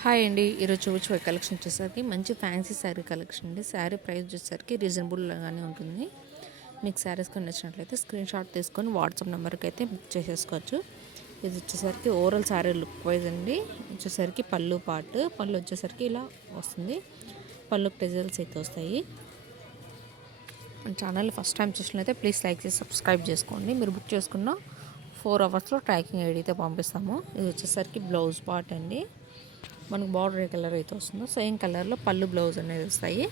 Hi అండి. ఈరోజు చూపించే కలెక్షన్ వచ్చేసరికి మంచి ఫ్యాన్సీ శారీ కలెక్షన్ అండి. శారీ ప్రైస్ వచ్చేసరికి రీజనబుల్గానే ఉంటుంది. మీకు శారీస్ కొని నచ్చినట్లయితే స్క్రీన్ షాట్ తీసుకొని వాట్సాప్ నెంబర్కి అయితే బుక్ చేసేసుకోవచ్చు. ఇది వచ్చేసరికి ఓవరాల్ శారీ లుక్ వైజ్ అండి. వచ్చేసరికి పళ్ళు పార్ట్, పళ్ళు వచ్చేసరికి ఇలా వస్తుంది. పళ్ళు డిజైన్స్ అయితే వస్తాయి. మన ఛానల్ ఫస్ట్ టైం చూసినట్లయితే ప్లీజ్ లైక్ చేసి సబ్స్క్రైబ్ చేసుకోండి. మీరు బుక్ చేసుకున్న 4 అవర్స్లో ట్రాకింగ్ ఐడి అయితే పంపిస్తాము. ఇది వచ్చేసరికి బ్లౌజ్ పార్ట్ అండి. మనకు బార్డర్ ఏ కలర్ అయితే వస్తుందో సేమ్ కలర్లో పళ్ళు బ్లౌజ్ అనేది వస్తాయి.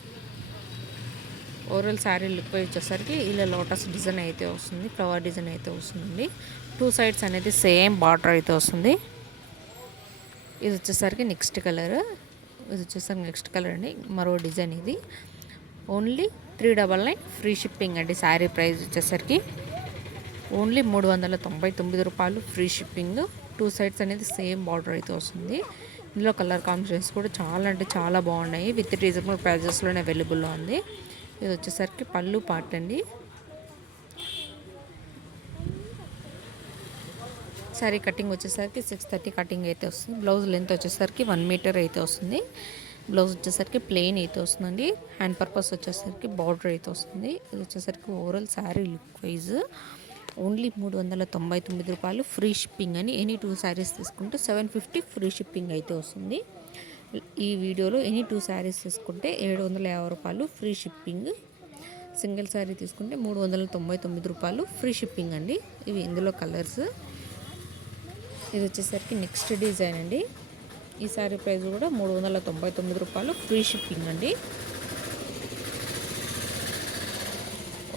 ఓవరాల్ శారీ లుక్ వచ్చేసరికి ఇలా లోటస్ డిజైన్ అయితే వస్తుంది, ఫ్లవర్ డిజైన్ అయితే వస్తుందండి. 2 సైడ్స్ అనేది సేమ్ బార్డర్ అయితే వస్తుంది. ఇది వచ్చేసరికి నెక్స్ట్ కలర్, ఇది వచ్చేసరికి నెక్స్ట్ కలర్ అండి. మరో డిజైన్ ఇది. ఓన్లీ 399 ఫ్రీ షిప్పింగ్ అండి. శారీ ప్రైస్ వచ్చేసరికి ఓన్లీ 399 రూపాయలు ఫ్రీ షిప్పింగ్. 2 సైడ్స్ అనేది సేమ్ బార్డర్ అయితే వస్తుంది. ఇందులో కలర్ కాంబినేషన్స్ కూడా చాలా అంటే చాలా బాగున్నాయి. విత్ రీజనబుల్ ప్రైజెస్లోనే అవైలబుల్లో ఉంది. ఇది వచ్చేసరికి పళ్ళు పార్ట్ అండి. సారీ కటింగ్ వచ్చేసరికి 630 కటింగ్ అయితే వస్తుంది. బ్లౌజ్ లెంత్ వచ్చేసరికి 1 మీటర్ అయితే వస్తుంది. బ్లౌజ్ వచ్చేసరికి ప్లెయిన్ అయితే వస్తుందండి. హ్యాండ్ పర్పస్ వచ్చేసరికి బార్డర్ అయితే వస్తుంది. ఇది వచ్చేసరికి overall sari look wise only 399 రూపాయలు ఫ్రీ షిప్పింగ్ అని. ఎనీ 2 శారీస్ తీసుకుంటే 750 ఫ్రీ షిప్పింగ్ అయితే వస్తుంది. ఈ వీడియోలో ఎనీ 2 శారీస్ తీసుకుంటే 750 రూపాయలు ఫ్రీ షిప్పింగ్. సింగిల్ శారీ తీసుకుంటే 399 రూపాయలు ఫ్రీ షిప్పింగ్ అండి. ఇవి ఇందులో కలర్స్. ఇది వచ్చేసరికి నెక్స్ట్ డిజైన్ అండి. ఈ శారీ ప్రైస్ కూడా 399 రూపాయలు ఫ్రీ షిప్పింగ్ అండి.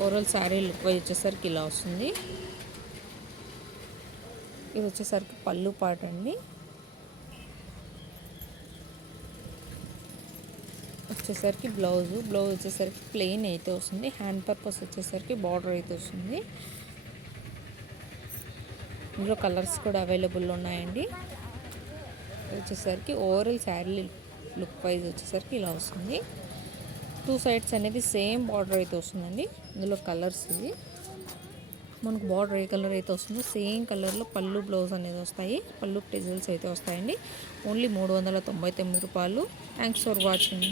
ఓవరాల్ శారీ లుక్ వైజ్ వచ్చేసరికి ఇలా వస్తుంది. ఇది వచ్చేసరికి పళ్ళు పార్ట్ అండి. వచ్చేసరికి బ్లౌజ్ వచ్చేసరికి ప్లెయిన్ అయితే వస్తుంది. హ్యాండ్ పర్పస్ వచ్చేసరికి బార్డర్ అయితే వస్తుంది. ఇందులో కలర్స్ కూడా అవైలబుల్ ఉన్నాయండి. వచ్చేసరికి ఓవరాల్ శారీ లుక్ వైజ్ వచ్చేసరికి ఇలా వస్తుంది. 2 సైడ్స్ అనేది సేమ్ బార్డర్ అయితే వస్తుందండి. ఇందులో కలర్స్ ఇవి. మనకు బార్డర్ ఏ కలర్ అయితే వస్తుందో సేమ్ కలర్లో పళ్ళు బ్లౌజ్ అనేది వస్తాయి. పళ్ళు డిజైన్స్ అయితే వస్తాయండి. ఓన్లీ 399 రూపాయలు. Thanks for watching.